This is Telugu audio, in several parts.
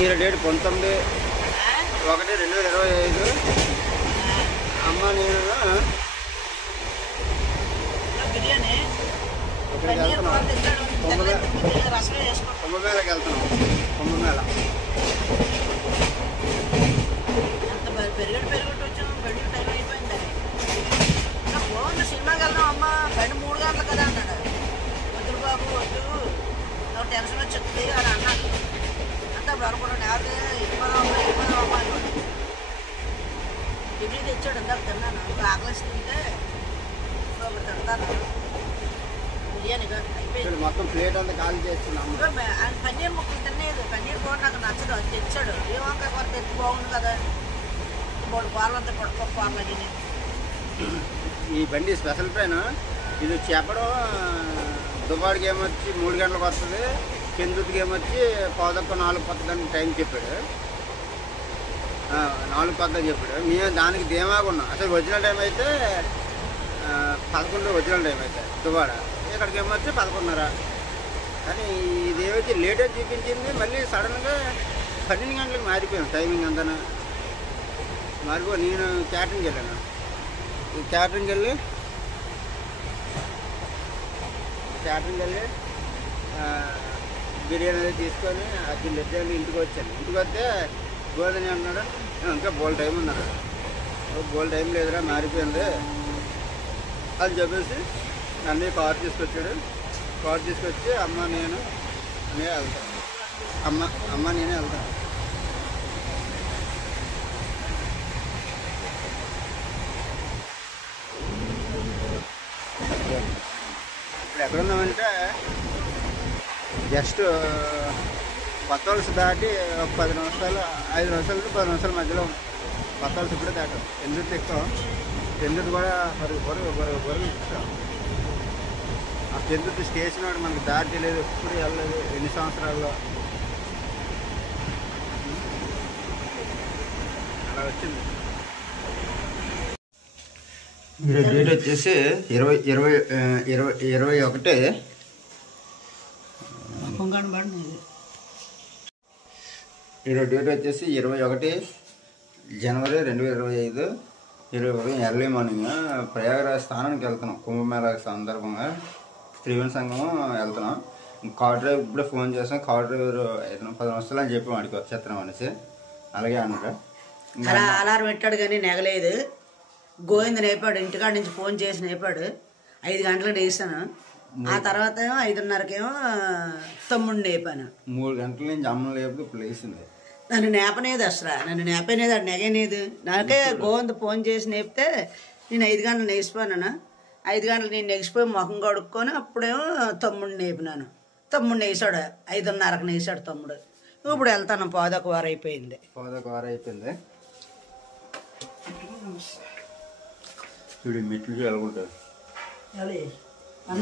ఈ డేట్ 19/1/2025. అమ్మ నేను బిర్యానీ ఇక్కడికి వెళ్తున్నాం. కుంభమేళకి వెళ్తున్నాం. కుంభమేళ పెరిగట్టు వచ్చాము. బండి టైం అయిపోయింది. బాగుంది సినిమాకి వెళ్దాం అమ్మ. బండి 3 గంటలు కదా అన్నాడు. వద్దు బాబు వద్దు, నాకు టెన్షన్ వచ్చింది అని అన్నాడు. అంటే అప్పుడు అనుకున్నాను యాభై ఇవ్వదాం అమ్మ అని. ఇడ్లీ తెచ్చాడు, ఇందాక తిన్నాను. ఆకలిసి తింటే ఇప్పుడు తింటాను. బిర్యానీ అయిపోయింది. మొత్తం ప్లేట్ అంతా ఖాళీ చేస్తున్నాము. పన్నీర్ ముక్కలు తినేది. పన్నీర్ కూర నాకు నచ్చదు, అది తెచ్చాడు. ఏ వంకాయ కూర తెచ్చి బాగుంది కదా. 3 కూరలు అంతా పడుకో కూరలు అడిగి. ఈ బండి స్పెషల్ ట్రైన్. ఇది చెప్పడం దుబాడికి ఏమొచ్చి 3 గంటలకు వస్తుంది, కిందుకి ఏమొచ్చి 4:10 టైం చెప్పాడు. 4:10 చెప్పాడు. మేము దానికి ధీమాగా ఉన్నాం. అసలు ఒరిజినల్ టైం అయితే 11 ఒరిజినల్ టైం అయితే దుబాడ. ఇక్కడికి ఏమొచ్చి 11:30. కానీ ఇదేమైతే లేటే చూపించింది. మళ్ళీ సడన్గా 12 గంటలకు మారిపోయాం టైమింగ్ అంతా. మారిపోయి నేను క్యాటరింగ్కి వెళ్ళాను. క్యాటరింగ్కి వెళ్ళి బిర్యానీ అది తీసుకొని అది లెడ్జాన్ని ఇంటికి వచ్చాను. ఇంటికి వస్తే గోదని అన్నాడు, ఇంకా బోల్ టైం ఉన్నాడు. బోల్ టైం లేదురా మారిపోయింది అని చెప్పేసి నన్ను కార్ తీసుకొచ్చాడు. కార్ తీసుకొచ్చి అమ్మ నేనే వెళ్తాను. అమ్మ నేనే వెళ్తాను. ఇప్పుడు ఎక్కడున్నామంటే జస్ట్ కొత్త వలస దాటి ఒక 10 నిమిషాలు 5 నిమిషాలు 10 నిమిషాల మధ్యలో కొత్త వలస ఇప్పుడే దాటాం. ఎందుకు ఎక్కువ ఎందుకు కూడా పొరుగు ఇస్తాం. ఆ ఎందుకు స్టేషన్ వాడు మనకు దారి తెలియదు, ఎప్పుడు వెళ్ళలేదు ఎన్ని సంవత్సరాల్లో. అలా వచ్చింది. ఈరోజు డేట్ వచ్చేసి 21. ఈరోజు డేట్ వచ్చేసి 21 జనవరి 2025. ఈరోజు ఎర్లీ మార్నింగ్ ప్రయాగరాజ్ స్థానానికి వెళ్తున్నాం. కుంభమేళ సందర్భంగా త్రివేణి సంగమం వెళ్తున్నాం. కార్ డ్రైవర్ ఇప్పుడే ఫోన్ చేస్తాం. కార్ డ్రైవర్ 10 నిమిషాలు అని చెప్పి వాడికి వచ్చేస్తున్నాం అనేసి అలాగే అన్నాడు. అలా అలారం పెట్టాడు కానీ నెగలేదు. గోవింద నేపాడు, ఇంటికాడ నుంచి ఫోన్ చేసి నేపాడు. 5 గంటలకు వేసాను. ఆ తర్వాత 5:30కేమో తమ్ముడిని నేపాను. 3 గంటల నుంచి అమ్మ లేపు ఇప్పుడు లేచింది. నన్ను నేపనేది అసలు, నన్ను నేపనేది అది నెగనేది. నాకే గోవింద ఫోన్ చేసి నేపితే నేను 5 గంటలు నేసిపోయాను. 5 గంటలు నేను నెగిసిపోయి ముఖం కడుక్కొని అప్పుడేమో తమ్ముడిని నేపినాను. తమ్ముడిని వేసాడు. 5:30కి నేసాడు తమ్ముడు. ఇప్పుడు వెళ్తాను. 11:15 అయిపోయింది. 11:15 అయిపోయింది. చూడు మెట్లు వెళ్ళకుంటారు.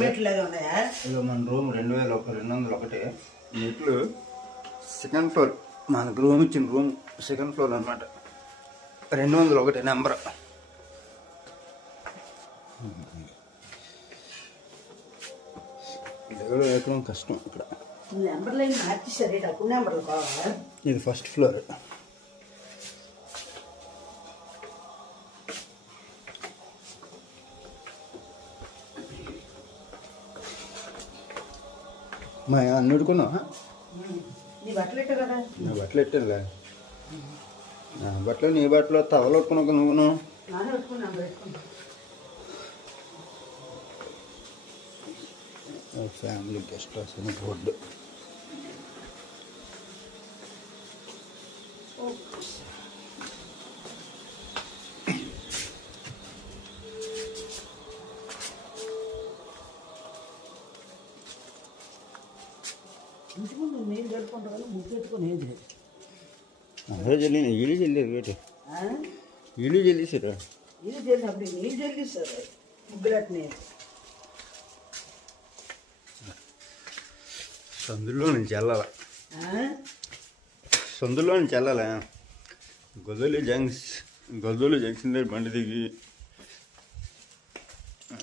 మెట్లుగా ఉన్నాయా? ఇక మన రూమ్ 2201 మెట్లు. సెకండ్ ఫ్లోర్ మనకు రూమ్ ఇచ్చిన రూమ్ సెకండ్ ఫ్లోర్ అనమాట. 201 నెంబర్. దగ్గర ఎక్కడం కష్టం ఇక్కడ. నెంబర్లు మార్చేసారు. డబ్బు నెంబర్లు కావాలా? ఇది ఫస్ట్ ఫ్లోర్. మా అన్నుడుకున్నా నీ బట్టలు ఎట్టా కదా? నా బట్టలు ఎట్టానులే. నా బట్టలు నీ బట్టలు తవలు పెట్టుకున్నాక నువ్వు నానే పెట్టుకున్నాను. ఫ్యామిలీ గెస్ట్ హౌస్ అని బోర్డు. ఇంటిముందు నేను జరుపుకుంటాను. ముగ్గు పెట్టుకుని ఏది అదే జల్లి ఇల్లు జల్లేరు వేటి ఇల్లు జల్లేసారు. ఇల్లు జల్లి అప్పుడు నీళ్ళు జల్లిస్తారు. ముగ్గులట్నే సందులో నుంచి వెళ్ళాలా? సందులో నుంచి వెళ్ళాలా? గొదలు జంక్షన్ దగ్గర బండి దిగి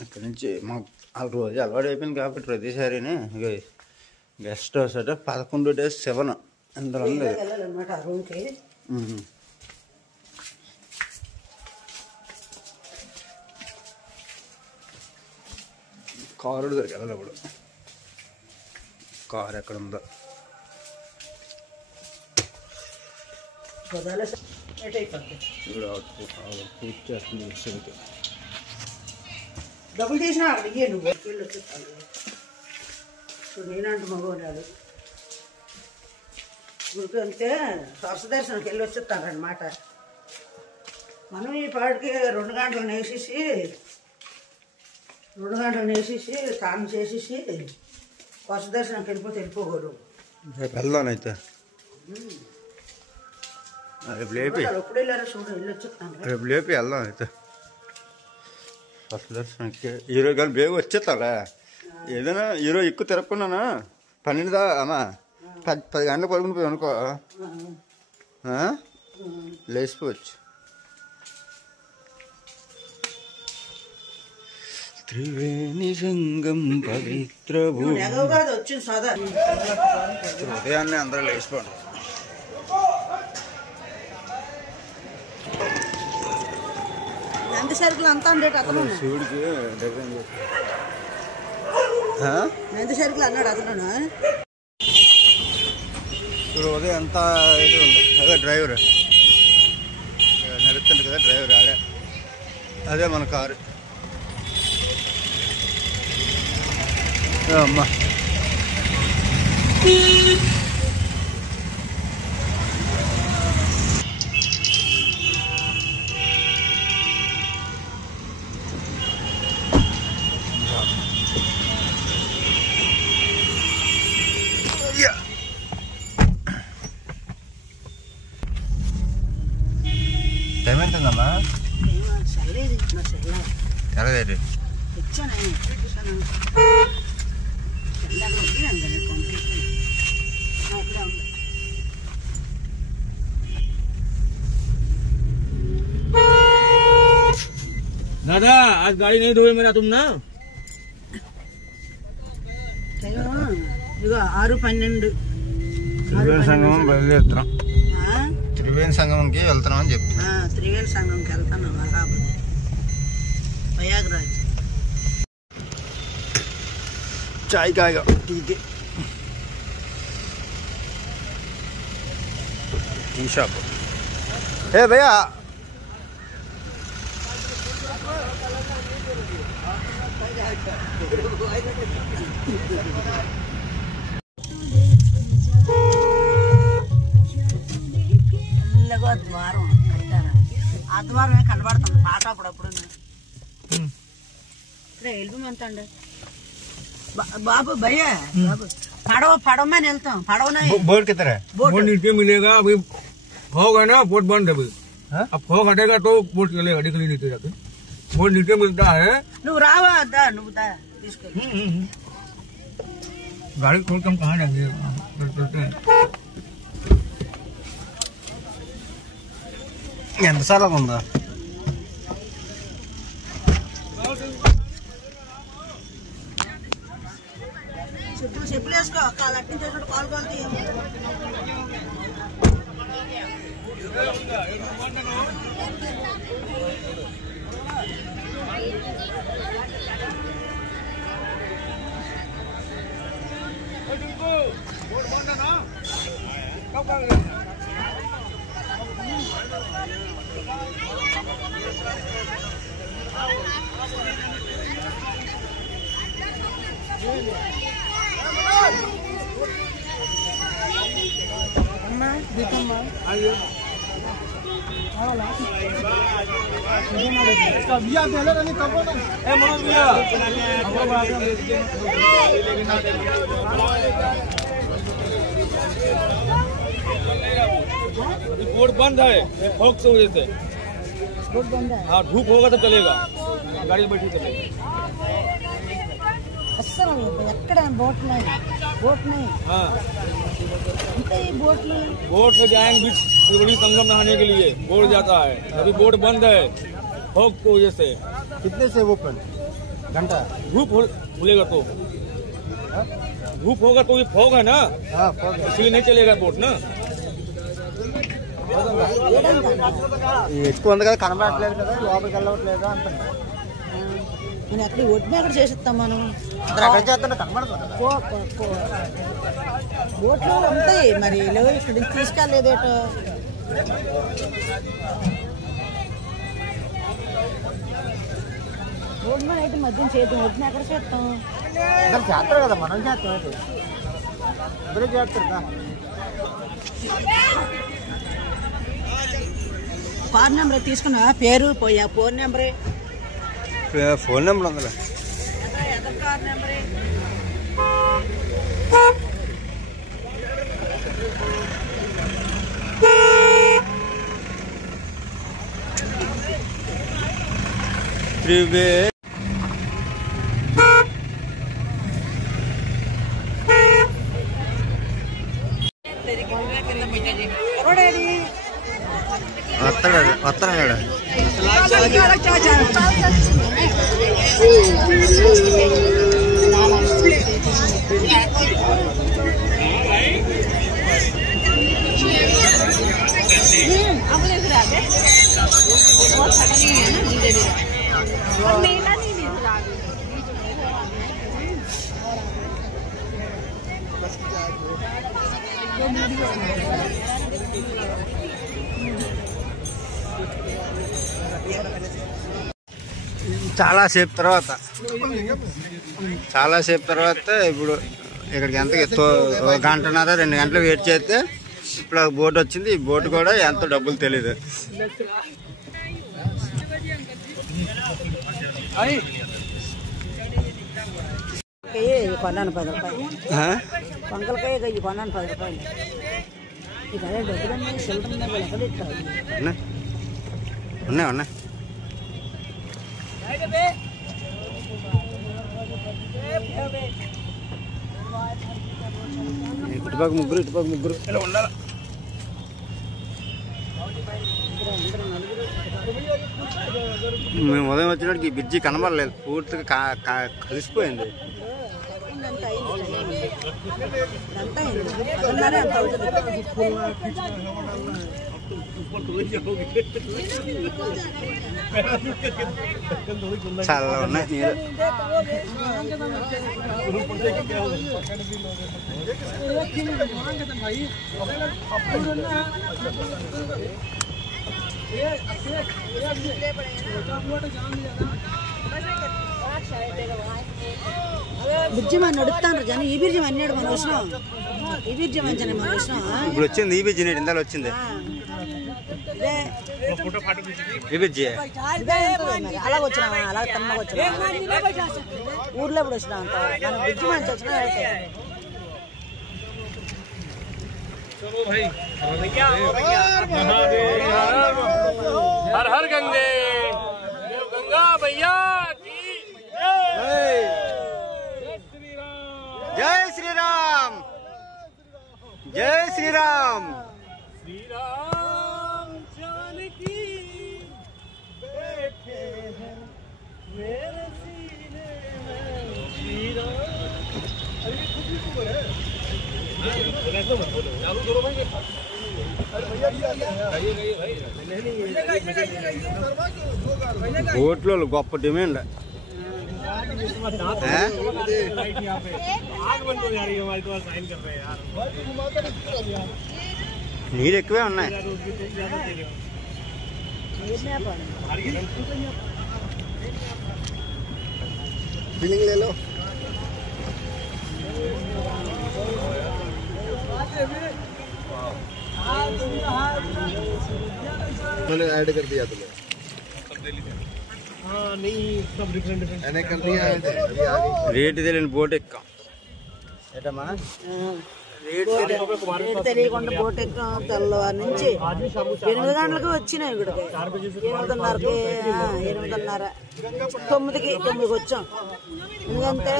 అక్కడి నుంచి మాకు ఆ రోజు అలవాటు అయిపోయింది కాబట్టి ప్రతిసారినే గెస్ట్ హౌస్ అంటే 11 days 7 అందులో ఉంది వెళ్ళాలన్నమాట ఆ రూమ్కి. కారు దగ్గరికి వెళ్ళాలి ఇప్పుడు. కారు ఎక్కడ ఉందో పూజ చేస్తుంది. డబ్బులు తీసినా అక్కడ ఇయ్యే నువ్వు వెళ్ళి వచ్చేస్తాను. ఇప్పుడు నేనంటూ మగవాళ్ళు గుడికి వెళ్తే స్వస్థ దర్శనంకి వెళ్ళి వచ్చేస్తారనమాట. మనం ఈ పాటికి 2 గంటలు నేసేసి స్నానం చేసేసి స్వస్థ దర్శనంకి వెళ్ళిపోగలరు. రేపు వెళ్దాం అయితే. రేపు లేపి ఎప్పుడు వెళ్ళారో చూడు, వెళ్ళి వచ్చేస్తాను. రేపు లేపి వెళ్దాం అయితే ఫస్ట్ దర్శనానికి. ఈరోజు కానీ బేగ వచ్చేస్తాలే. ఏదైనా ఈరోజు ఎక్కువ తిరగకున్నానా 12 అమ్మా 10 గంటలకు పడుకుని పోయి అనుకో లేచిపోవచ్చు. త్రివేణి సంగం పవిత్ర వచ్చింది సదా ఉదయాన్నే అందరూ లేచిపోండి. ఎంత సరుకులు అంతా ఉండేట అతను శివుడికి ఎంత సరుకులు అన్నాడు అతను. ఇప్పుడు ఉదయం ఎంత ఇది ఉంది. అదే డ్రైవర్ నడుస్తుంది కదా, డ్రైవర్ అదే మన కారు. అమ్మా టైం ఎంతమ్మా? ఎలాగైతే दादा आज गाड़ी नहीं धोए मेरा तुम ना. ఇగో 6:12 త్రివేణి సంగమం బయలుదేరుతున్నాం. త్రివేణి సంగమంకి వెళ్తున్నాం అని చెప్తా. త్రివేణి సంగంకి వెళ్తాను. ప్రయాగరాజ్ చాయ్ కాయగా టీకి టీ షాప్. ఏ భయ్యా ద్వారం కట్టారా? ఆ ద్వారమే కనబడుతుంది పాట అప్పుడప్పుడు. ఇక్కడే వెళ్ళిపోమంతండి బాబు భయ్యా. బాబు పడవమని వెళ్తాం. పడవనా बोर्ड किधर है? बोट नीचे मिलेगा. अभी फॉग है ना, बोट बंद है अभी. अब फॉग हटेगा तो बोट चलेगा. निकली नीचे जाके बोट नीचे मिलता है. నువ్వు రావా? నువ్వు దా తీసుకెళ్ళి. गाड़ी खोल के हम कहाँ जाएंगे? ఎంత సార్లు ఉందా? చెప్పులు వేసుకో. లట్టిన చేసినట్టు పాల్గొల్తీ. बोट बंद है फॉग से वजह से. बोट बंद है. हाँ धूप होगा तो चलेगा. गाड़ी बैठी चलेगी. అస్సలు ఎక్కడ బోట్ नहीं. हाँ बोट से जाएंगे त्रिवेणी संगम नहाने के लिए. बोट जाता है. अभी बोट बंद है फॉग की वजह से. कितने से ओपन? घंटा धूप खुलेगा तो धूप होगा तो ये फॉग है ना, इसलिए नहीं चलेगा बोट ना। ఎక్కువ ఉంది కదా, కనబడట్లేదు కదా, లోపలికి వెళ్ళవట్లేదు అంటున్నా. నేను అక్కడ ఒడ్డున ఎక్కడ చేసిస్తాం మనం, ఎక్కడ చేస్తున్నా కనబడుతుంది కదా. బోట్లో ఉంటాయి మరి, ఇక్కడ నుంచి తీసుకెళ్ళలేదేటో. రోడ్డు మీద అయితే మధ్యన చేద్దాం, ఒడ్డున ఎక్కడ చేస్తాం. చేస్తారు కదా, మనం చేస్తాం. ఇద్దరే చేస్తారు. ఫోన్ నెంబర్ తీసుకున్నా, పేరు పోయా, ఫోన్ నెంబరే. ఫోన్ నెంబర్ ఉందిలే. కార్ నెంబరే. వస్తాడు చాలాసేపు తర్వాత ఇప్పుడు ఇక్కడికి ఎంత గంటన్నర 2 గంటలు వెయిట్ చేస్తే ఇప్పుడు బోట్ వచ్చింది. ఈ బోట్ కూడా ఎంతో డబ్బులు తెలీదు. కొన్నాను 10 రూపాయలు, వంకలకాయ కొన్నాను 10 రూపాయలు. ఇదే డబ్బులు చిల్లర ఎక్కడ ఇస్తారు. ఉన్నాయి ఇటుపక్క ముగ్గురు ఇలా ఉండాలి. మేము ఉదయం వచ్చినట్టుకి ఈ బ్రిడ్జి కనబడలేదు, పూర్తిగా కలిసిపోయింది. చాలా ఉన్నాయి నీరు. బ్రిడ్జి మనం నడుపుతాను జనం. ఈ బ్రిడ్జి అన్నాడు మన విషయం, ఈ బ్రిడ్జి మంచి మన విషయం. ఇప్పుడు వచ్చింది ఈ బ్రిడ్జి, ఇందాలు వచ్చింది ఈ బ్రిడ్జి. అలా వచ్చినా, అలా తమ్మగా వచ్చినా, ఊర్లో ఇప్పుడు వచ్చినా అంత మన బ్రిడ్జి మంచి వచ్చినా. हर हर गंगे, गंगा भैया की जय श्री राम, जय श्री राम, श्री राम जानकी बैठे हैं मेरे सीने में, श्री బోట్లో గొప్ప డిమాండ్. నీళ్ళు ఎక్కువే ఉన్నాయి. ఫీలింగ్ లేలో ऐड कर दिया तुमने? हाँ नहीं, सब डिफरेंट मैंने कर दिया है. रेट తెలియని బోట్ ఎక్కాం. ఏటమ్మా రేట్ తెలియకుండా బోట్ ఎక్కాం. తెల్లవారి నుంచి 8 గంటలకు వచ్చినాయి ఇక్కడికి. 8:30కి 9కి వచ్చాం. ఎందుకంటే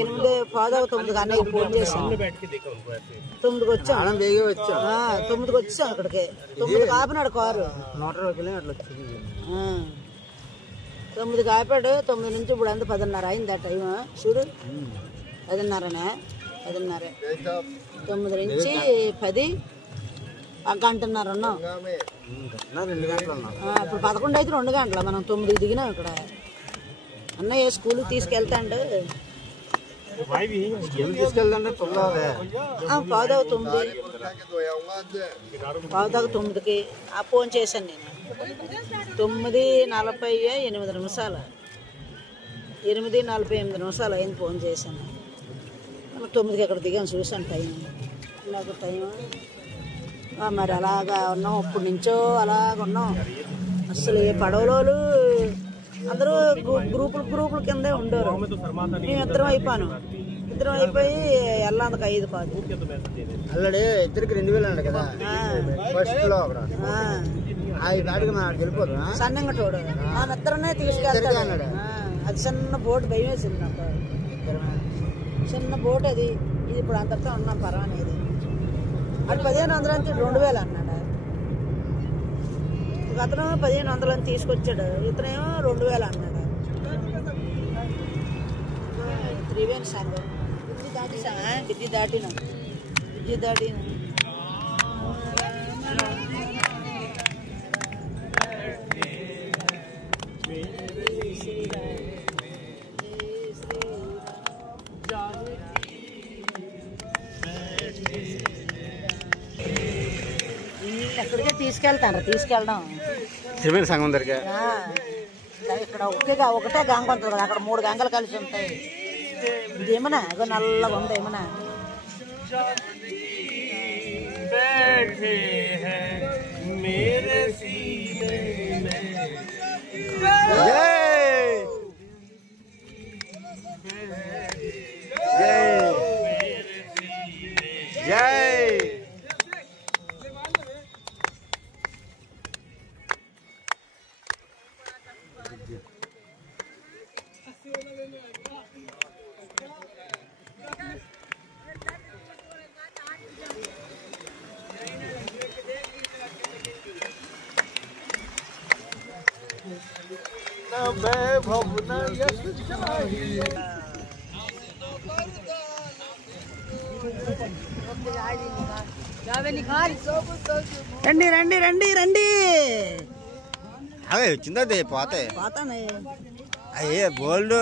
8:15 అన్నయ్య ఫోన్ చేసాం. 9కి వచ్చాం. 9కి వచ్చాం అక్కడికి. 9కి ఆపినాడు కారు. 120 కిలోమీటర్లు వచ్చింది. 9కి ఆపాడు. 9 నుంచి ఇప్పుడు అంతా 10:30 అయింది. ఆ టైం చూడు, 10:30నే. 10:30. 9 నుంచి 10 గంటన్నర ఉన్నాం. ఇప్పుడు 11 అయితే 2 గంటల. మనం 9కి దిగినాం ఇక్కడ. అన్నయ్య స్కూల్కి తీసుకెళ్తాండు. పావుదాకా 9కి ఫోన్ చేశాను నేను. 9:48 8:48 అయింది ఫోన్ చేశాను. 9కి అక్కడ దిగాను. చూసాను టైం. నాకు టైం మరి అలాగా ఉన్నాం. అప్పటి నుంచో అలాగ ఉన్నాం. అసలు ఏ పడవలోళ్ళు అందరూ గ్రూపుల కిందే ఉండేవారు. మేము ఇద్దరం అయిపోయాను. ఇద్దరం అయిపోయి వెళ్ళాందుకు 5 కాదు. అల్లడే ఇద్దరికి 2000 అన్నాడు కదా ఫస్ట్ లో. సన్నంగటోడు మా ఇద్దరనే తీసుకెళ్తాడు. అది చిన్న బోటు, భయం వేసింది నాకు. చిన్న బోటు అది. ఇది ఇప్పుడు అందరితో ఉన్నాం పర్వాలేదు. అది 1500 అంటే 2000 అన్నాడు. అతను 1500 అని తీసుకొచ్చాడు. ఇతనేమో 2000 అన్నాడు. 3 వేలు సంఘం. బిద్ది దాటిన ఎక్కడికే తీసుకెళ్ళడం త్రివేణి సంఘం దగ్గర. ఇక్కడ ఒకటే గంగ ఉంటుంది కదా. అక్కడ 3 గంగలు కలిసి ఉంటాయి. ఇదేమన్నా ఇగో నల్లగా ఉంది. ఏమన్నా రండి రండి రండి రండి. అవే వచ్చింది పోతానే అయ్యే బోల్డ్.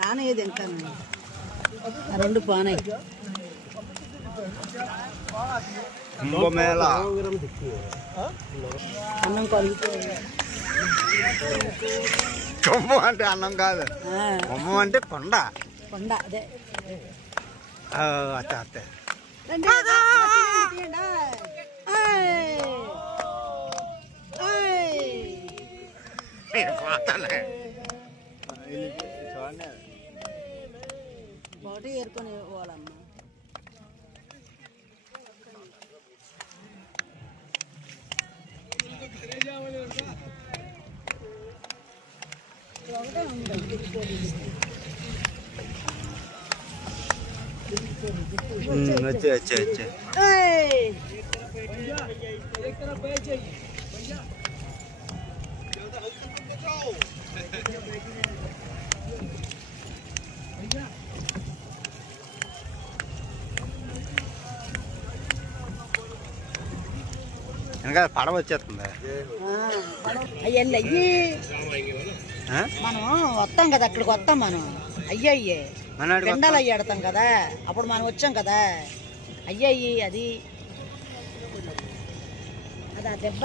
రానేది ఇంకా 2 పానాయి. అన్నం కలుగుతుంది. కొమ్మ అంటే అన్నం కాదు. కొమ్మ అంటే కొండ. అదే అత్తే బాటి ఏరుకొని పోవాలమ్మా. వచ్చే వెనక పడవ వచ్చేస్తుంది. అయ్యండి అయ్యి మనం వస్తాం కదా. అక్కడికి వస్తాం మనం. అయ్యే పిండాలు అయ్యి ఆడతాం కదా. అప్పుడు మనం వచ్చాం కదా. అయ్యి అది ఆ దెబ్బ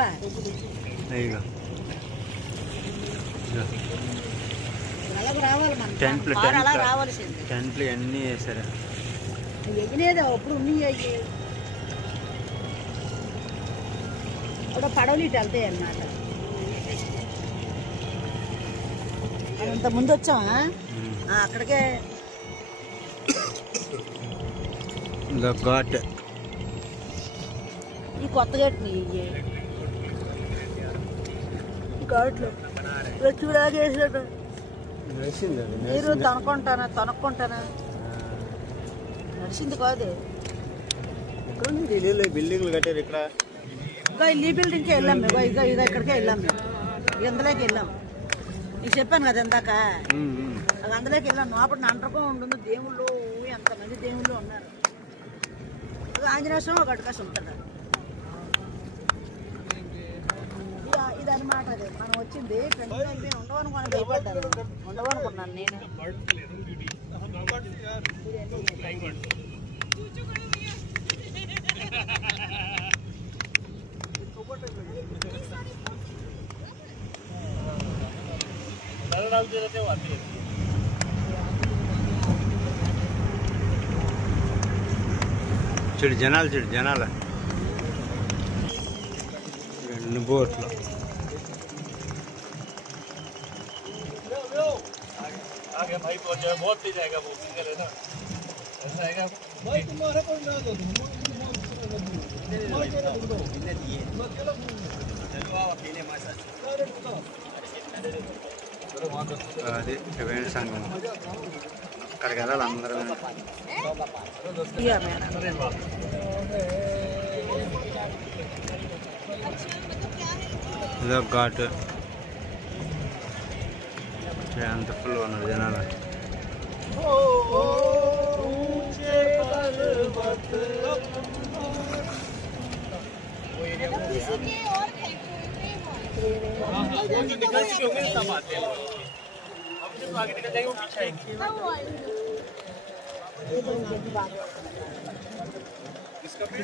అలాగ రావాలి. మనం అలా రావాల్సింది. టెంట్లు అన్నీ వేసారు. ఎగినేది అప్పుడు ఉన్నాయి. అయ్యి అప్పుడు పడవలు ఇటు వెళ్తాయి అన్నమాట. అంత ముందు వచ్చామా అక్కడికే. ఘాట్ ఈ కొత్త గట్టిని ఘాట్లు చూడాలి వేసినట్టు. మీరు తనుక్కుంటానా నడిచింది కాదు. బిల్డింగ్లు కట్టారు ఇక్కడ. ఇంకా ఈ బిల్డింగ్కి వెళ్ళాం మేము. ఇక ఇక్కడికే వెళ్ళాం మేము. అందులోకి వెళ్ళాం. నీకు చెప్పాను కదా ఇందాక, అది అందులోకి వెళ్ళాం. లోపల అంటకం ఉంటుంది. దేవుళ్ళు ఎంతమంది దేవుళ్ళు ఉన్నారు. ఆంజనేయ స్వామి ఒక అటుకాసి ఉంటాడు. ఇది అనమాట. అది మనం వచ్చింది ఉండవనుకున్నాను, భయపడ్డాను. ఉండవనుకున్నాను నేను. చూడు జనాలు, చూడు జనాలు 2 బోట్లు. आगे भाई बहुत ही जाएगा वो सिंगल है ना, ऐसा आएगा भाई तुम्हारे को ना दो అది త్రివేణి సంఘం. అక్కడికి వెళ్ళాలి అందరూ. ఇదో ఘాట్ అంత ఫుల్ ఉన్నారు జనాలు.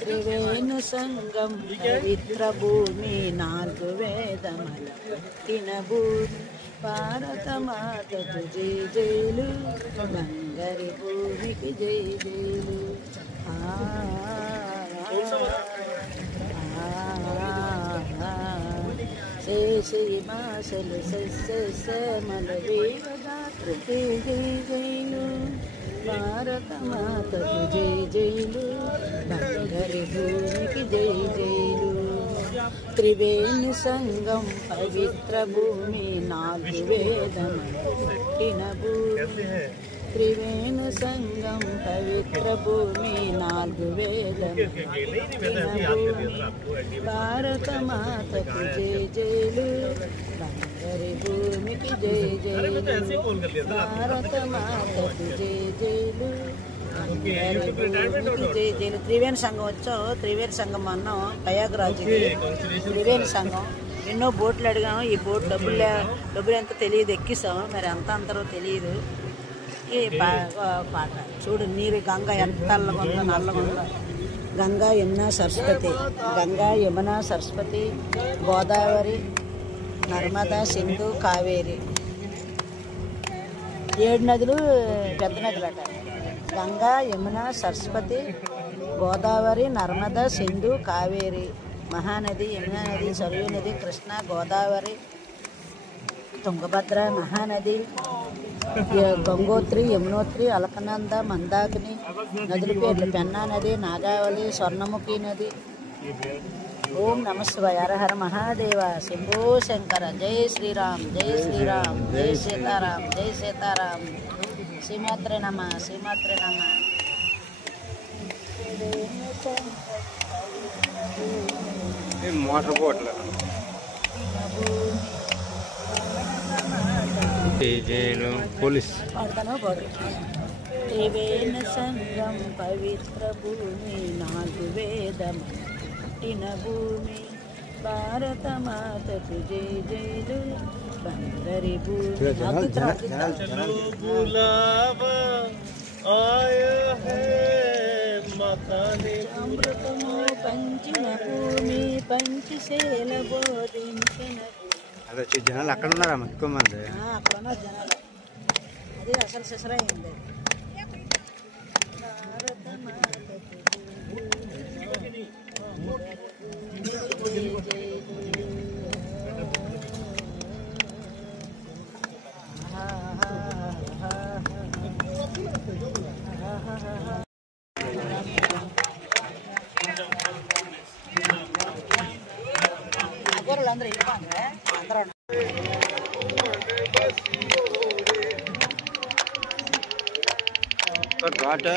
త్రివేణి సంగం పవిత్ర భూమి 4 వేదముల పుట్టిన భూమి భారత మాతకు జై జైలు బంగారి భూమికి జై జైలు. శేషి మాసలు సస్యమల వీరదాతృకి జై జైలు భారత మాతకు జై జైలు బంగారి భూమికి జై జైలు. త్రివేణి సంగం పవిత్ర భూమి 4 వేదముల పుట్టిన భూమి. త్రివేణి సంగం పవిత్ర భూమి 4 వేదముల పుట్టిన భూమి భారత మాతకు జై జైలు బంగారి భూమికి జై జైలు భారత మాతకు జై జైలు జై జైలు. త్రివేణి సంఘం వచ్చావు. త్రివేణి సంఘం అన్నాం ప్రయాగరాజు. త్రివేణి సంఘం ఎన్నో బోట్లు అడిగాము. ఈ బోట్ డబ్బులు ఎంత తెలియదు, ఎక్కిస్తాము. మరి ఎంత అంతరో తెలియదు. ఈ పాట చూడు. నీరు గంగ ఎంత తెల్లగా ఉందో, నల్లగా ఉందో. గంగా యమున సరస్వతి, గంగా యమున సరస్వతి, గోదావరి, నర్మదా, సింధు, కావేరి 7 నదులు పెద్ద నదులు అట. గంగా యమున సరస్వతి, గోదావరి, నర్మదా, సింధు, కావేరి, మహానది, యమునా నది, సరయూ నది, కృష్ణ, గోదావరి, తుంగభద్ర, మహానది, గంగోత్రి, యమునోత్రి, అలకనంద, మందాకిని. నదుల పేర్లు పెన్నా నది, నాగావళి, స్వర్ణముఖి నది. ఓం నమ శివాయ. హర హర మహాదేవ, శంభో శంకర. జై శ్రీరామ్, జై శ్రీరామ్, జై సీతారాం, జై సీతారాం. శ్రీమాత్రే నమ, శ్రీమాత్రే నమ. మోటార్ బోట్లు పోలీస్. త్రివేణి సంగం పవిత్ర భూమి 4 వేదముల పుట్టిన భూమి భారత మాతకు జై జైలు బంగారి భూమి. అమృతము పంచిన భూమి పంచశీల బోధించిన. అదే జనాలు అక్కడ ఉన్నారా ఎక్కువ మంది? అక్కడ ఉన్నారు జనాలు. అది అసలు సిసరైంది. భారత మాతకు అందరూ వెళ్ళిపోండి. అందరూ ఘాట్.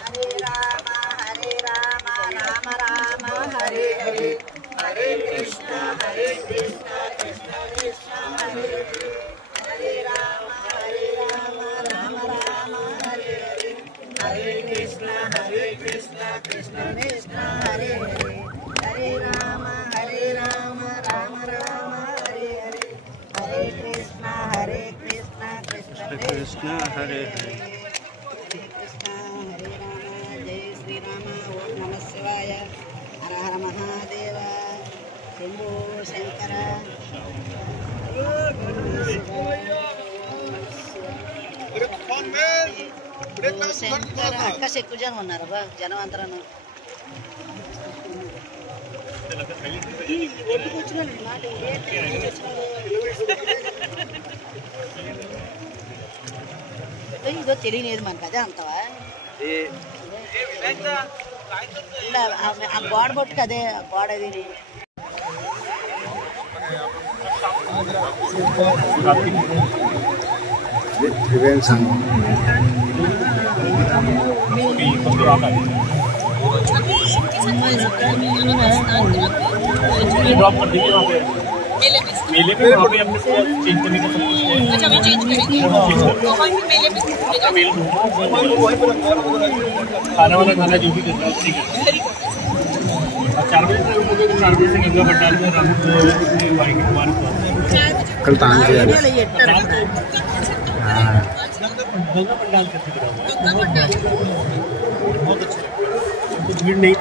హరే రామ రామ రామ హరే कृष्ण हरे हरे। कृष्ण हरे राम जय श्री राम ओम नमः शिवाय हर हर महादेव शंभो शंकर శంకర అక్కస్ ఎక్కువ జనం ఉన్నారు బా జనం అందరూ ఇదో తెలియలేదు మనకు అదే అంతవా ఆ గోడ పట్టుకు అదే గోడ అది त्रिवेणी संगम मेले पे वहाँ पे हमने चेंज करने का सब कुछ है। अच्छा मैं चेंज करेंगे मेले पे खाना वाला खाना जो भी देता है ठीक है। 4 बजे से 4 बजे से गंगा पंडाल में रामू आएंगे कुमार कल तान गंगा पंडाल कैसे बहुत अच्छा कुछ भीड़ नहीं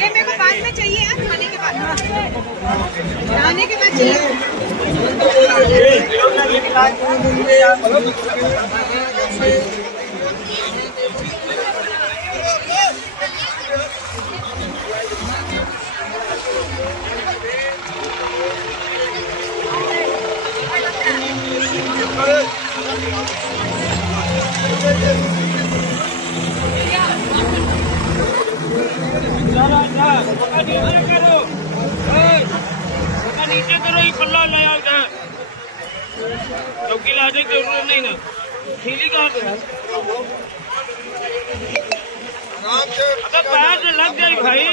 ये मेरे को बाद में चाहिए यार खाने के बाद चाहिए। नीचे करो ये पल्ला ले आओ इधर चौकी लाने की जरूरत नहीं ना थैली कहाँ पे अगर पैर से लग जाए भाई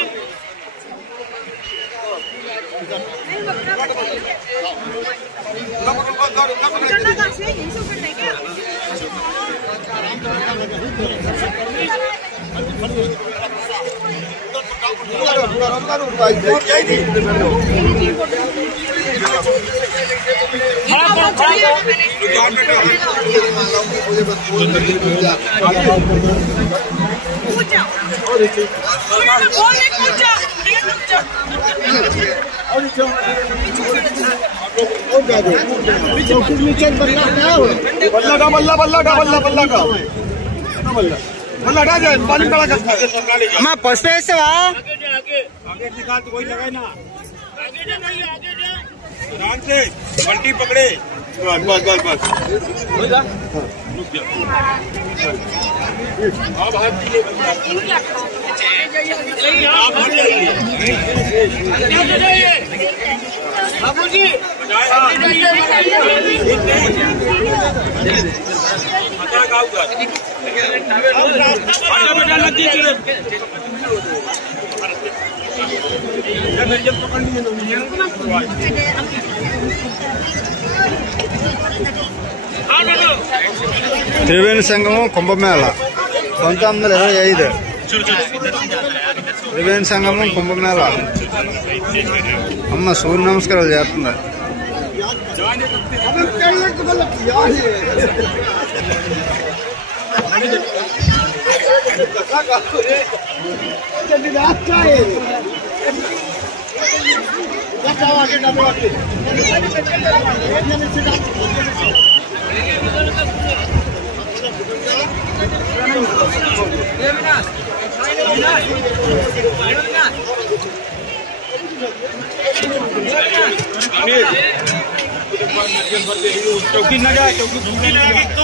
अम्मा पहुँचते ऐसे आगे निकाल तो कोई लगाए ना आगे जा नहीं आगे जा ध्यान से पलटी पकड़े बस बस बस बस रुक जा आप हाथ दीजिए आप हाथ जाइए बाबू जी माता गाँव का बेटा लग दीजिए त्रिवेणी संगम కుంభమేళ 1925 त्रिवेणी संगम కుంభమేళ అమ్మ సూర్య నమస్కారాలు చేస్తుంది चौकी न जाए चौकी लगेगी तो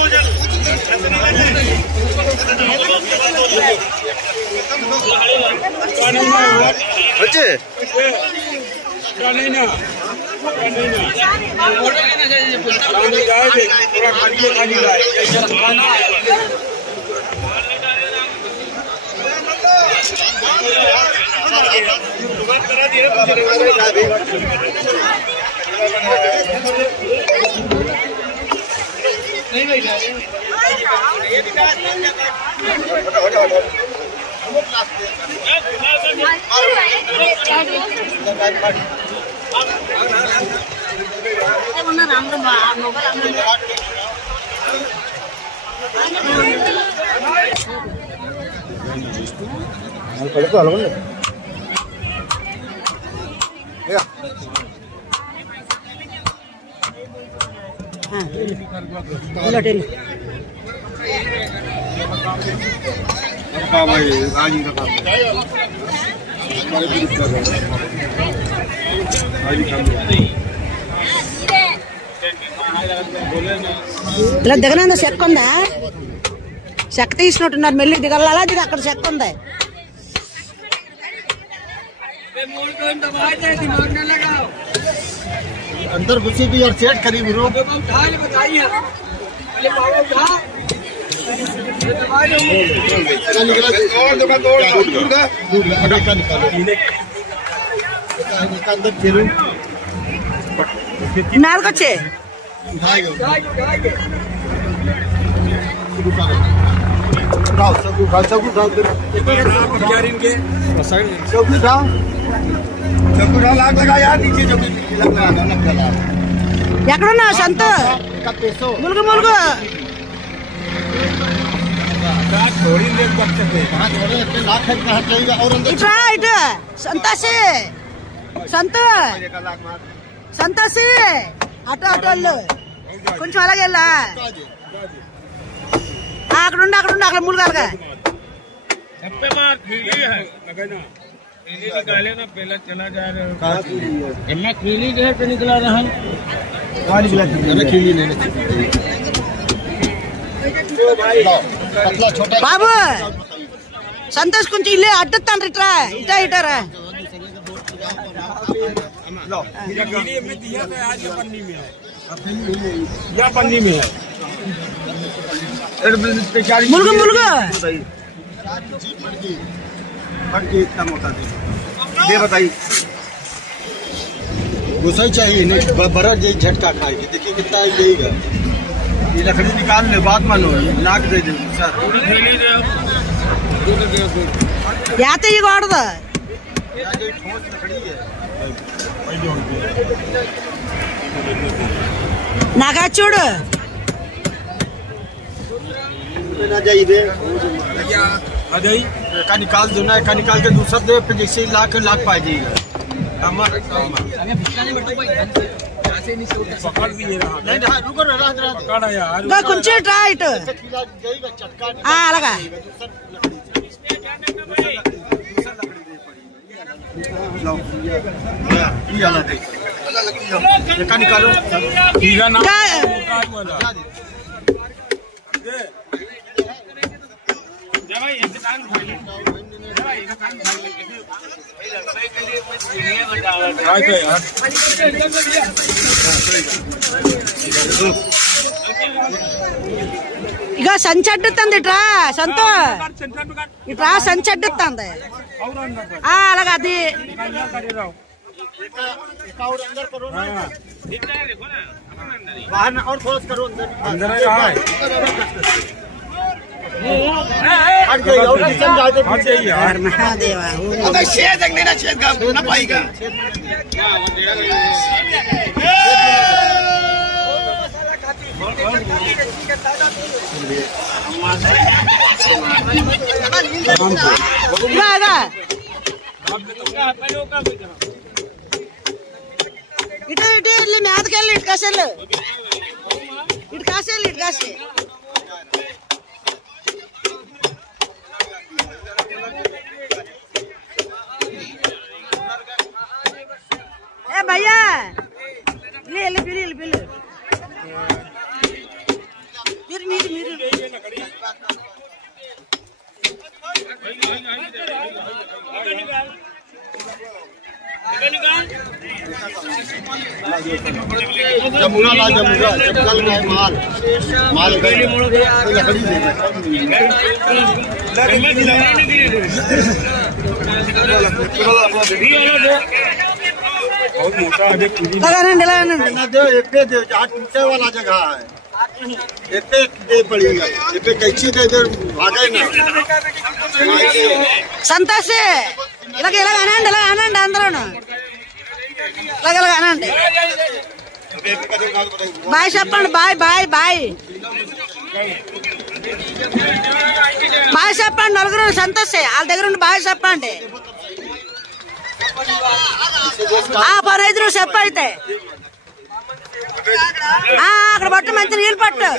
వచ్చే नहीं ఇలా దిగనంద చెక్క ఉందా? చెక్క తీసినట్టున్నారు, మెల్లికి దిగల దిగ, అక్కడ చెక్క ఉంది. अंदर घुसी भी और सेट करी भी रोक నాలుగొచ్చే ఎక్కడున్నా సంత ములుగు ములుగు ఇట్రా ఇటు సంతాసి సంతాసి అటు అటు వాళ్ళు కొంచెం అలాగే వెళ్ళా అక్కడుండి అక్కడ ములుగు అలాగా निकाले ना पहले चला जा रहा खीली घर पे निकला रहा బాబు సంతోష్ కొంచెం ఇల్లే అడ్డొస్తాను ఇట్రా ఇటారా ములుగు ములుగు इतना मोटा दे बताइए गुस्सा ही चाहिए नहीं बड़ा जी झटका खाएगी देखिए कितना देगा ये लकड़ी निकाल ले बात मानो नाक दे दे सर याते ये गाड़दा ठोस लकड़ी है नागा चूड़ ना जाइए का निकाल दो ना का निकाल के दूसरा दे फिर जैसे लाख पाई जाएगा కొంచెం ట్రా ఇటు అలాగా निकालो ఇక సంచడ్డుతుంది ఇట్రా సంత ఇట్రా సంచడ్డుతుంది అలాగా అది और फोर्स करो अंदर ఇటు ఇటు వెళ్ళి మేతకెళ్ళి ఇటు కాసేళ్ళు ఇటు కాసేళ్ళు ఇటు కాసే ఏ భయ్యా వెళ్ళి పిల్లి పిల్లి మీరు जमुना ला जमुना जब कल गए माल लकड़ी दे एक दे जहाँ टूटे वाला जगह है సంతోష్ ఇలాగ అనండి, ఇలా అనండి, అందరూ ఇలాగ అనండి. బాయ్ చెప్పండి, బాయ్ బాయ్ బాయ్ బాయ్ చెప్పండి. నలుగురు సంతోష్ వాళ్ళ దగ్గర ఉండి బాయ్ చెప్పండి. పని అయితే నువ్వు చెప్పు. అయితే అక్కడ పట్టు, మంచి నీళ్ళు పట్టు.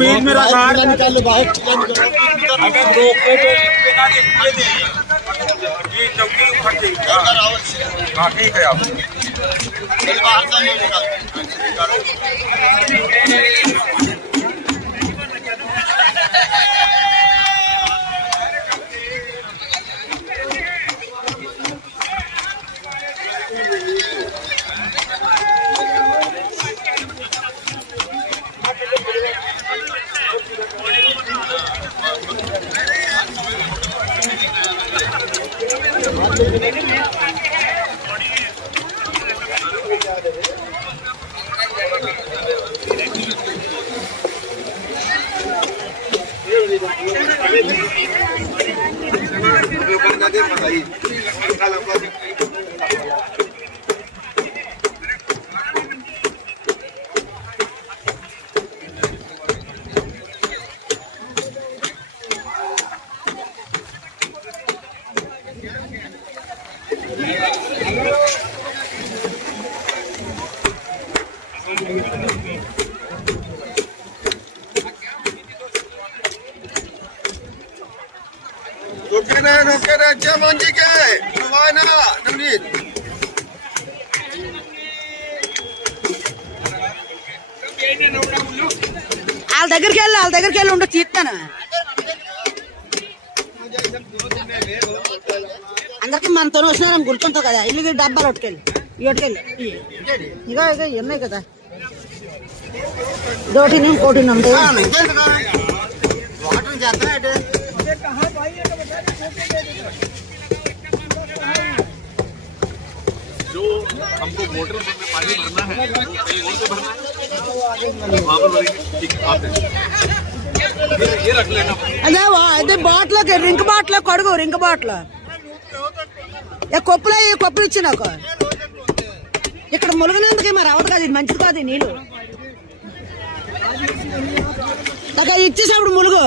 बीच में रखा निकाल लो बाहर। अगर रोको तो ये चौकी उठा के हाँ ठीक है आप వాళ్ళ దగ్గరికి వెళ్ళి ఉండి తీస్తాను. అందరికి మనతో వచ్చినారని గుర్తుంటావు కదా. ఇల్లు డబ్బాలు ఒకటికెళ్ళి ఇటుకెళ్ళి ఇక ఉన్నాయి కదా. కోటి ఉంటాయి. जो हमको मोटर में पानी भरना है कहीं और से भरना है वहाँ पर भरेंगे। ठीक है आप ये रख लेना। అదే బాటిల్ రింక్ బాటిల్ కడుగు. రింక్ బాటిల్ కొప్పులు ఇచ్చి నాకు ఇక్కడ ములుగునేందుకే మరి అవదు కాదు. ఇది మంచిది కాదు నీళ్ళు. నాకు ఇచ్చేసేప్పుడు ములుగు.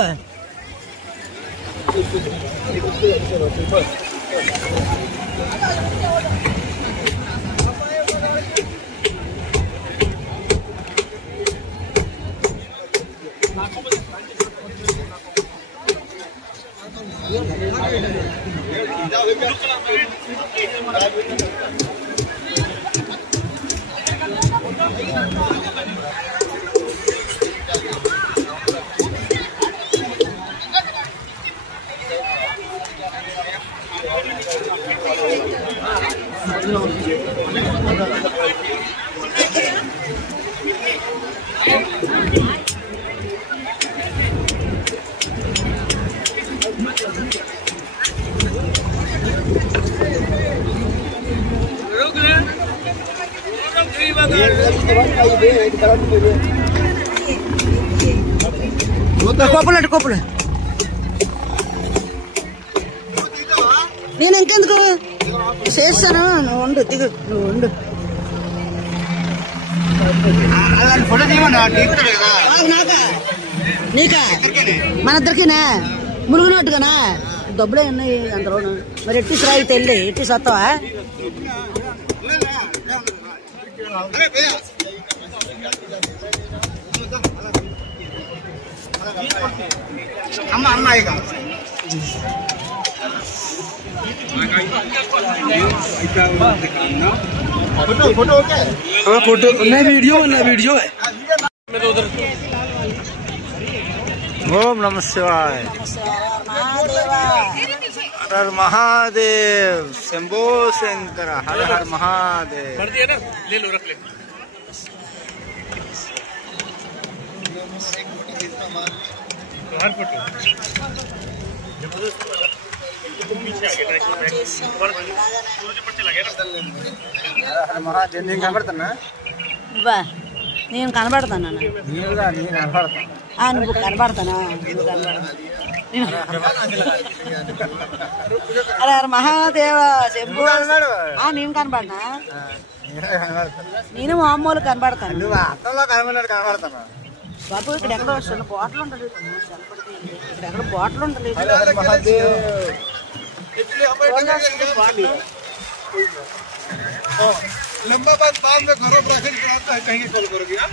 కొప్పులు నేను ఇంకెందుకు చేస్తాను. నువ్వు ఉండు, దిగు, నువ్వు ఉండు. నాకా నీకా మన ఇద్దరికినా ములుగునట్టుగానా డబ్బులే ఉన్నాయి అందులోను. మరి ఎట్టి రాయితే వెళ్ళి ఎట్టి సత్తావా? फोटो नहीं वीडियो है। ओम नमः शिवाय। हर महादेव। शंभो शंकर। हर हर महादेव। भर दिया ना, ले लो, रख ले। నేను కనబడుతున్నా, నేను కనబడతాను. నేనుగా నేను కనబడతాను. నువ్వు కనబడతానా? అరే అరే మహాదేవ శంభు, నేను కనబడినా? నేను మామూలు కనబడతాను. నువ్వు అర్థంలో కనబడినట్టు కనబడతాను బాబు. ఇక్కడ ఎక్కడో చిన్న బాటిల్ ఉంటుంది, ఇక్కడ ఎక్కడ బాటిల్ ఉంటుంది. लंबा बात बाद में घरों पर आखिर कराता है, कहीं कॉल करोगे आप?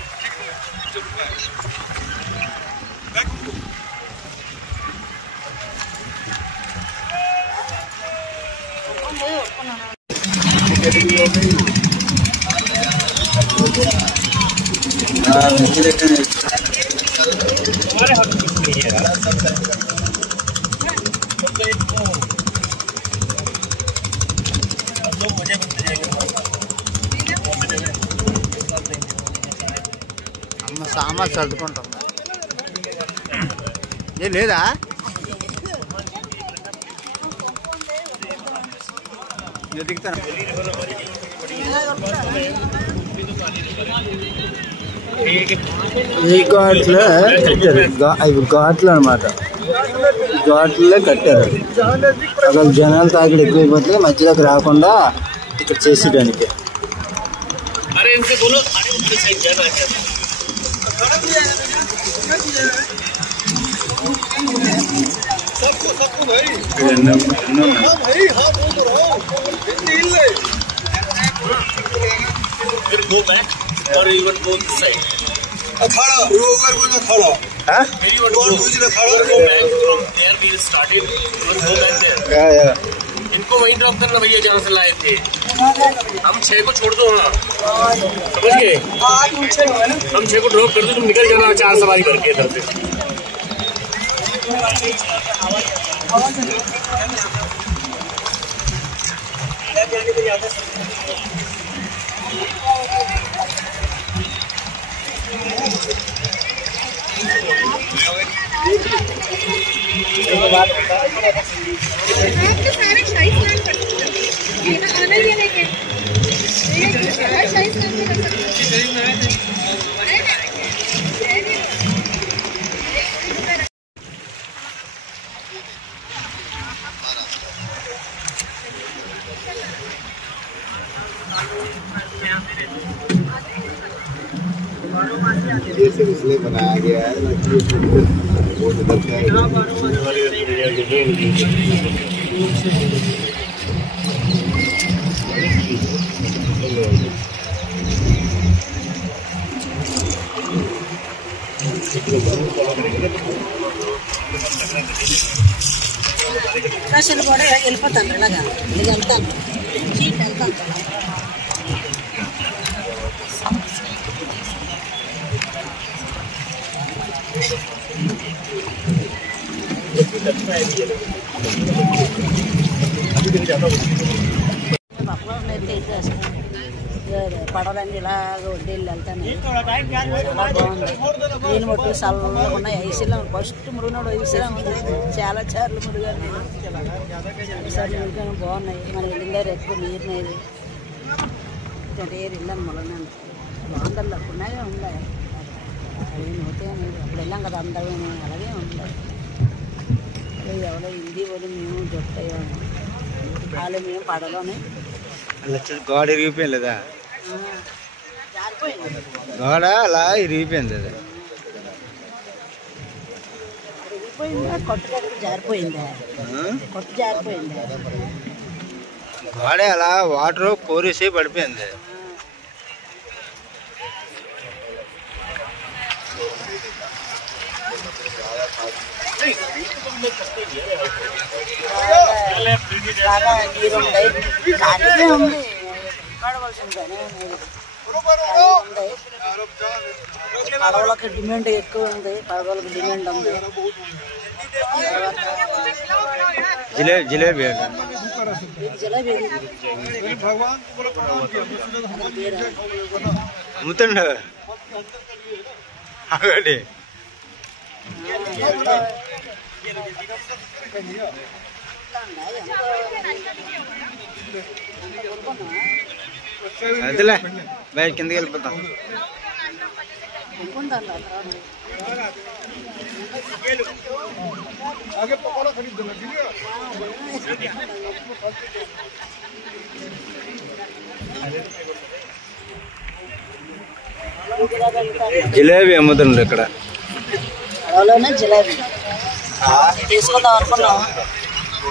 అమ్మ సామాన్ సర్దుకుంటాం. ఏ లేదా దిగుతాను. ఈ ఘాట్లో కట్టారు, ఇవి ఘాట్లు అనమాట. ఘాట్లే కట్టారు. అక్కడ జనాలు తాకిడి ఎక్కువైపోతే మధ్యలోకి రాకుండా ఇక్కడ చేసేయడానికి. और इवन बोथ साइड अखाड़ा वो अगर कोई अखाड़ा हां कौन दूसरा अखाड़ा go back from there we started and go back there. इनको वहीं ड्रॉप करना भैया जहाँ से लाए थे हम। 6 को छोड़ दो वहाँ, समझ गए? हम 6 को ड्रॉप कर दो, तुम निकल जाना 4 सवारी करके इधर से। सारे शाही स्नान करते हैं, आना ही लेके शाही स्नान नहीं कर सकते। जैसे इसलिए बनाया गया है बहुत अच्छा है। అసలు కూడా వెళ్ళిపోతాను, ఇలాగా ఇది వెళ్తాను, చీట్ వెళ్తాను. పడవలన్నీ ఇలాగ వడ్డీళ్ళు వెళ్తాను. చాలా బాగుంది. నేను మట్టు చల్లగా ఉన్నాయి. ఐసీలో ఫస్ట్ మురుగునాడు ఐసీలో ఉంది. చాలా చార్లు మురిగాను నేను, ఈసారి మురిగాను. బాగున్నాయి. మనం వెళ్ళిందారు ఎక్కువ నీరునేది ఏరు వెళ్ళాను. మొలన బాగుందల్లా ఉన్నాయే ఉన్నాయి. అవి నూతే అప్పుడు వెళ్ళాం కదా, అందరూ అలాగే ఉన్నాయి. ఎవరో హిందీ వాళ్ళు మేము దొరుకుతాయేమో, వాళ్ళు మేము పడలోనే. గోడ ఇరిగిపోయింది లేదా? గోడ అలా ఇరిగిపోయింది. అది ఇరిగిపోయిందా? కొట్టు జారిపోయిందా? కొట్టు జారిపోయిందా? గోడ అలా వాటర్ కోరేసి పడిపోయింది. బాగా నీరు ఉన్నాయి. ఖాళీగా ఉంది, పడవలసిందిగానే ఉంది. పడవలకు డిమాండ్ ఎక్కువ ఉంది. పడవలకు డిమాండ్ ఉంది. జిలేబీ జిలేబీ అమ్ముతుండ అదిలే బయట కిందకి వెళ్ళిపోతాం. జిలేబీ అమ్ముతుండ్రు ఇక్కడ. అడవులోనే జిలేబీ తీసుకుందాం అనుకున్నాం,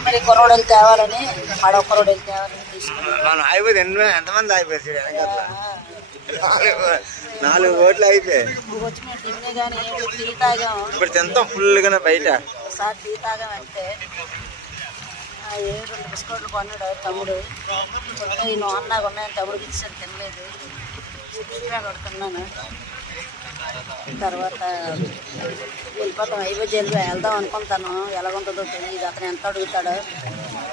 మరి కొరవడలు తేవాలని అడవ కొరవడలు తేవాలని తీసుకున్నాం. మనం అయిపోయింది ఎంతమంది అయిపోయారు? 4 ఓట్లు అయిపోయాయి. వచ్చి మేము తిన్నే కానీ టీ తాగాము. ఇప్పుడు తింటాం ఫుల్గా బయట. ఒకసారి టీ తాగామంటే 2 బిస్కెట్లు కొన్నాడు తమ్ముడు. ఈ నాన్నగా ఉన్నాయని తమ్ముడికి ఇచ్చాను, తినలేదు. కొడుతున్నాను. తర్వాత వెళ్ళిపోతాం. వెళ్దాం అనుకుంటాను, ఎలాగుంటుందో తెలియదు. అతను ఎంత అడుగుతాడో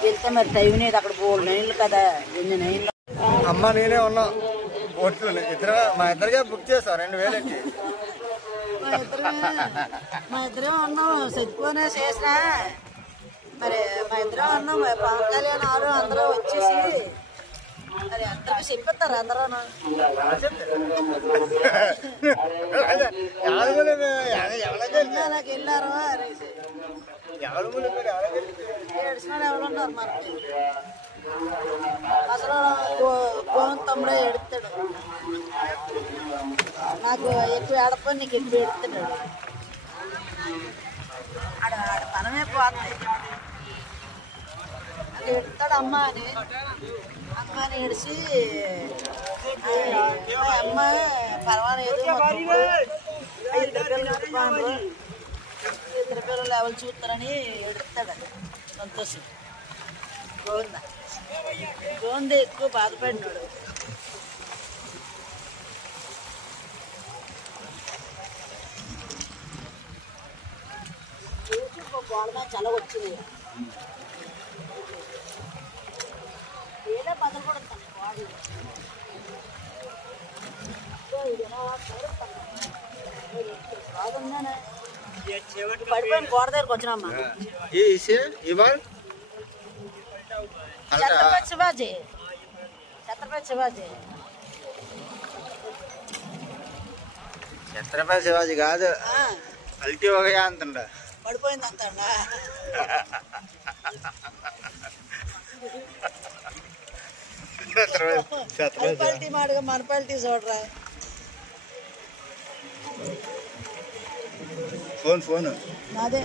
వెళ్తే మరి టైం అనేది అక్కడ 4 నైన్లు కదా, 8 నైన్లు. అమ్మ నేనే ఉన్నాం ఓట్లు. మా ఇద్దరికే బుక్ చేస్తాం 2000 వచ్చి. మా ఇద్దరే ఉన్నాం, చచ్చిపోనే చేసినా మరి మా ఇద్దరే ఉన్నాం. పవన్ కళ్యాణ్ ఆరు అందరూ వచ్చేసి మరి అందరికి చెప్పిస్తారు. అందరూ నాకు వెళ్ళారు ఏడ్చినాడు. ఎవరున్నారు మనకి అసలు గోవింద్ తమ్ముడే ఎడుతాడు. నాకు ఎక్కువ ఏడపో, నీకు ఎక్కువ ఎడుతున్నాడు. ఆడ పనమే పోతుంది. అది ఎడుతాడు అమ్మ అని. అమ్మని ఏడిసి అమ్మ పర్వాలేదు, 2 పిల్లలు ఎవరు చూస్తారని ఎడుతాడు. సంతోషం. గోవింద ఎక్కువ బాధపడినాడు. గోడ చాలా వచ్చింది. ఏదో బదులు కూడా పడిపోయిన గోడ దగ్గరకు వచ్చినమ్మా. ఛత్రపతి శివాజీ, ఛత్రపతి శివాజీ, ఛత్రపతి శివాజీ కాదు, అల్టీ ఒక అంతుండ పడిపోయింది అంతండ. పల్టీ మాడుగా మన పల్టీ చూడరా. ఫోన్ అదే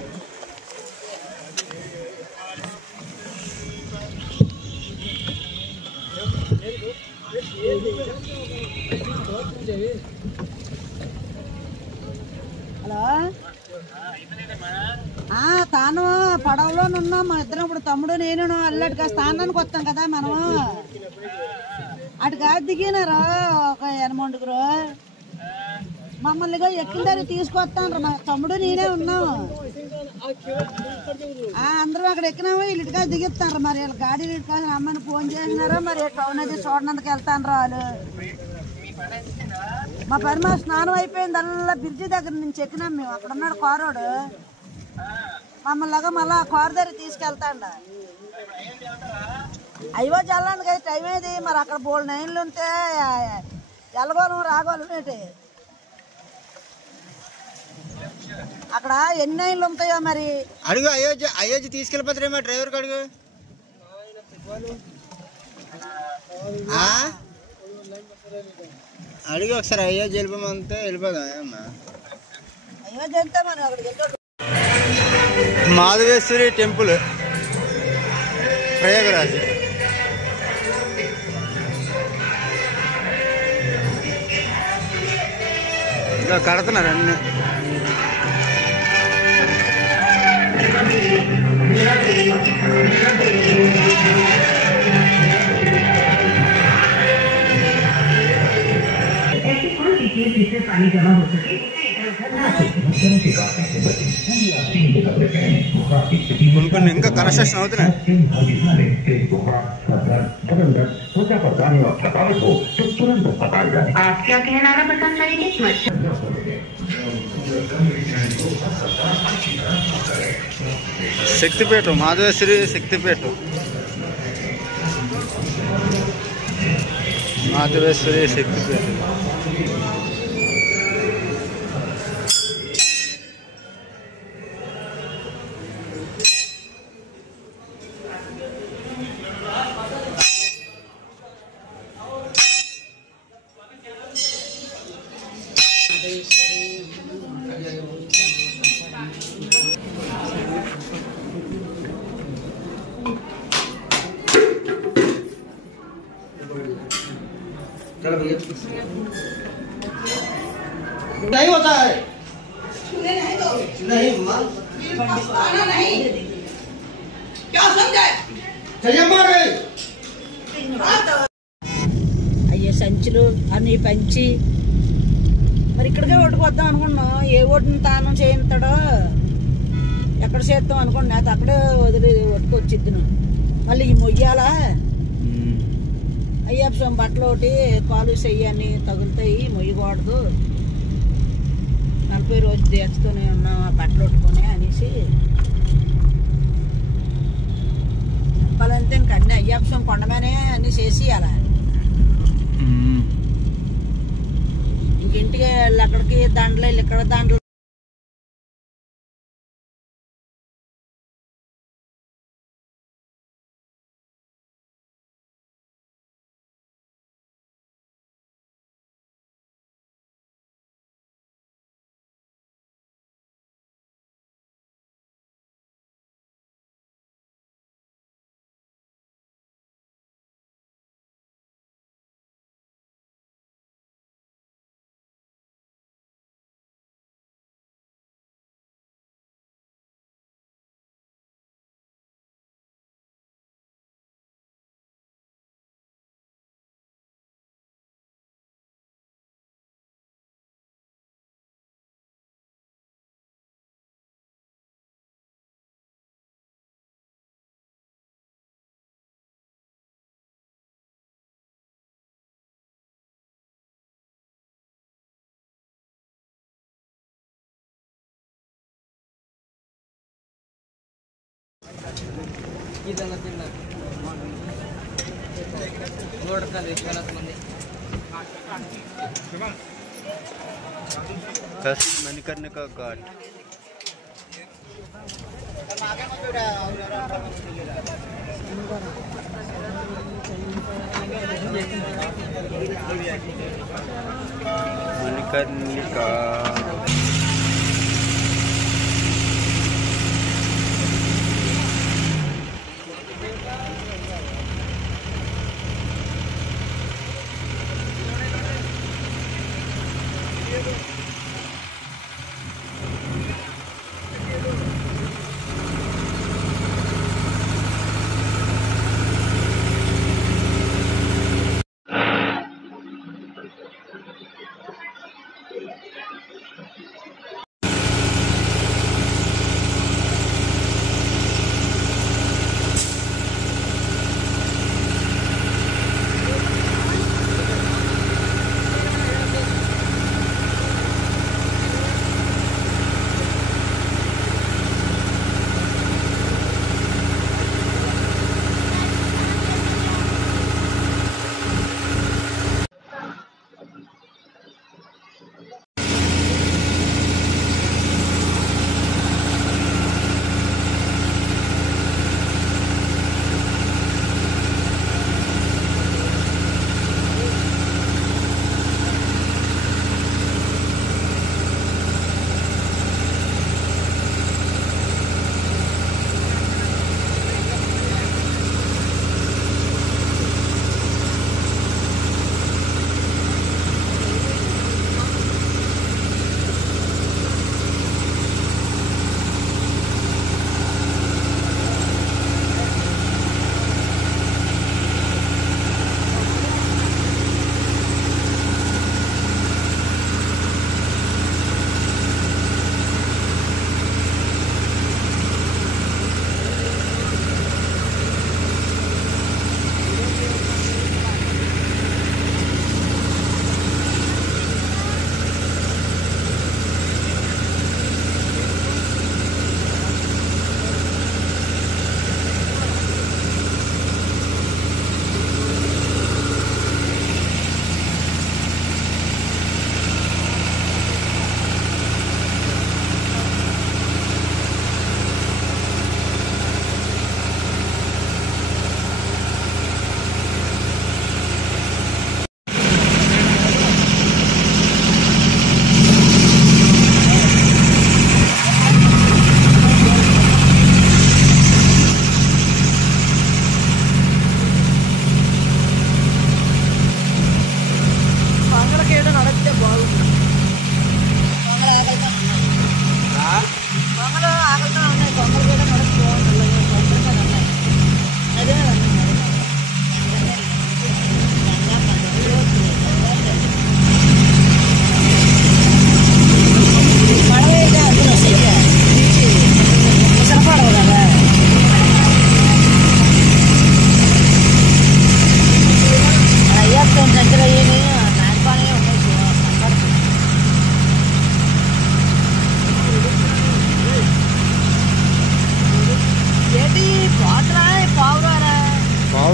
హలో. తాను పడవలోనున్నాం మా ఇద్దరం. ఇప్పుడు తమ్ముడు నేను అల్లటిగా స్థానానికి వస్తాం కదా మనము. అటుగా దిగినారు ఒక 8 మమ్మల్నిగా ఎక్కిన దగ్గర తీసుకొస్తాను. మా తమ్ముడు నేనే ఉన్నాము. అందరం అక్కడ ఎక్కినాము. వీళ్ళుగా దిగిస్తారు. మరి వీళ్ళ గాడీలు కోసం అమ్మని ఫోన్ చేసినారో మరి టౌన్ అది చూడనందుకు వెళ్తాను వాళ్ళు. మా పని మా స్నానం అయిపోయింది. అల్లా బ్రిడ్జి దగ్గర నుంచి ఎక్కినాం మేము. అక్కడ ఉన్నాడు కారోడు. మమ్మల్నిగా మళ్ళీ ఆ కారు దగ్గర తీసుకెళ్తాండ. అయ్యో చల్లానికి అయితే టైం ఏది మరి. అక్కడ 4 నైన్లు ఉంటే ఎలగోళం రాగోళం ఏంటి. అక్కడ ఎన్ని నైన్లు ఉంటాయో మరి. అడుగు అయోధ్య తీసుకెళ్ళిపోతారేమో డ్రైవర్కి అడుగు. అడిగి ఒకసారి అయోధ్య వెళ్ళిపోమంటే వెళ్ళిపోదాం. ఏమన్నా అయోధ్య అంటే మరి అక్కడికి వెళ్తాడు. మాధవేశ్వరి టెంపుల్ ప్రయాగరాజ్. ఇంకా కడుతున్నారు అన్నీ. पानी जमा हो सके ఇంకా కన్స్ట్రక్షన్ అవుతున్నాయి. आप क्या कहना पसंद करेंगे? శక్తిపేట మాధవేశ్వరి శక్తిపేట మాధవేశ్వరి శక్తిపేట नहीं होता है नहीं नहीं क्या समझे चलिए मार गए అయ్యే సంచులు అన్నీ పంచి మరి ఇక్కడికే ఓటుకొద్దాం అనుకున్నాం. ఏ ఓటుని తాను చేయిస్తాడో ఎక్కడ చేద్దాం అనుకోండి. నాకు అక్కడే వదిలి ఒట్టుకొచ్చిద్ది మళ్ళీ ఈ మొయ్యాలా అయ్యప్ప స్వామి బట్టలు ఒకటి కాలు చెయ్యని తగులుతాయి మొయ్యకూడదు 40 రోజు తెచ్చుకొని ఉన్నాం ఆ బట్టలు ఒట్టుకొని అనేసి చెప్పాలంటే ఇంక అన్నీ అయ్యప్ప స్వామి కొండమనే అన్నీ చేసి అలా ఇంటికి వెళ్ళి అక్కడికి దండలు వెళ్ళి ఇక్కడ దండలు मणिकर्णिका घाट मणिकर्णिका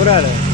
बाबराल